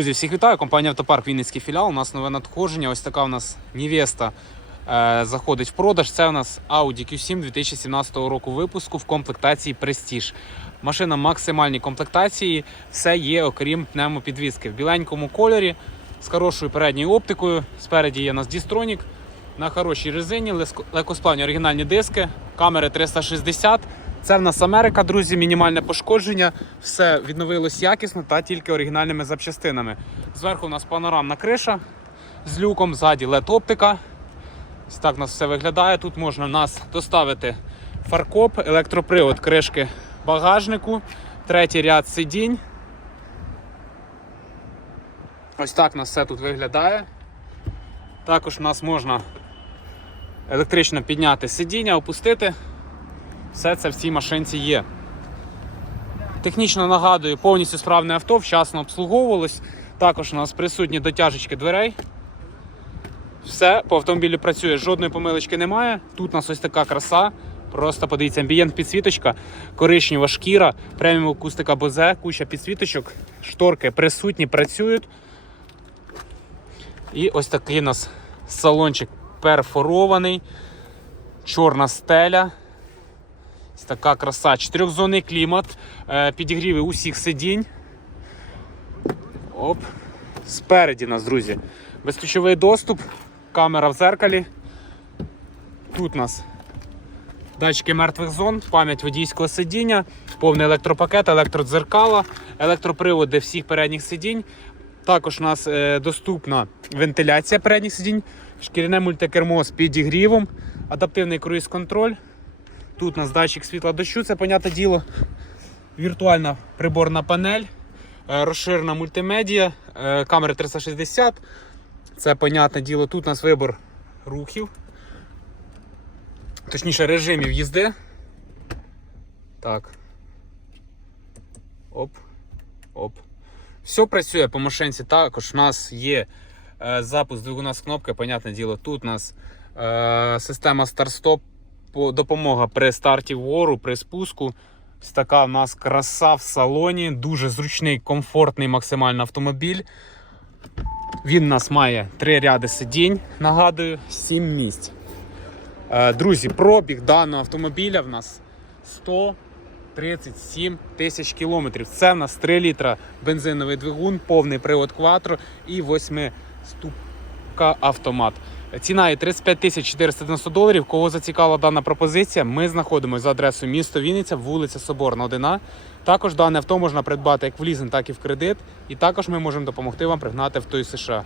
Друзі, всіх вітаю. Компанія Автопарк Вінницький філіал. У нас нове надходження. Ось така у нас Невеста е, заходить в продаж. Це у нас Audi Q7 2017 року випуску в комплектації Prestige. Машина максимальній комплектації. Все є, окрім пневмопідвізки. В біленькому кольорі з хорошою передньою оптикою. Спереді є у нас Distronic. На хорошій резині, легкосплавні оригінальні диски, камери 360. Це в нас Америка, друзі, мінімальне пошкодження. Все відновилось якісно та тільки оригінальними запчастинами. Зверху у нас панорамна криша з люком, ззаді LED оптика. Ось так у нас все виглядає. Тут можна нас доставити фаркоп, електропривод кришки багажнику, третій ряд сидінь. Ось так у нас все тут виглядає. Також у нас можна електрично підняти сидіння, опустити. Все це в цій машинці є. Технічно нагадую, повністю справне авто, вчасно обслуговувалось. Також у нас присутні дотяжечки дверей. Все по автомобілю працює, жодної помилочки немає. Тут у нас ось така краса. Просто подивіться, амбієнт підсвіточка, коричнева шкіра, преміум акустика Бозе, куча підсвіточок, шторки присутні, працюють. І ось такий у нас салончик перфорований, чорна стеля. Така краса. Чотирьохзонний клімат, е, підігріви усіх сидінь. Оп. Спереді нас, друзі. Безключовий доступ, камера в зеркалі. Тут у нас датчики мертвих зон, пам'ять водійського сидіння, повний електропакет, електродзеркала, електроприводи всіх передніх сидінь. Також у нас е, доступна вентиляція передніх сидінь, шкіряне мультикермо з підігрівом, адаптивний круїз-контроль. Тут у нас датчик світла дощу, це понятне діло. Віртуальна приборна панель, е, розширена мультимедіа, е, камери 360. Це понятне діло. Тут у нас вибор рухів. Точніше, режимів їзди. Так. Оп. Оп. Все працює по машинці. Також у нас є е, запуск двигуна з кнопки, понятне діло. Тут у нас е, система старт-стоп, допомога при старті вгору, при спуску. Ось така у нас краса в салоні. Дуже зручний, комфортний максимально автомобіль. Він у нас має три ряди сидінь, нагадую, 7 місць. Е, Друзі, пробіг даного автомобіля в нас 137 тисяч кілометрів. Це в нас 3 літра бензиновий двигун, повний привод Quattro і 8 ступка автомат. Ціна є 35 тисяч 490 доларів. Кого зацікавила дана пропозиція, ми знаходимося за адресою місто Вінниця, вулиця Соборна, 1. Також дане авто можна придбати як в лізинг, так і в кредит. І також ми можемо допомогти вам пригнати авто із США.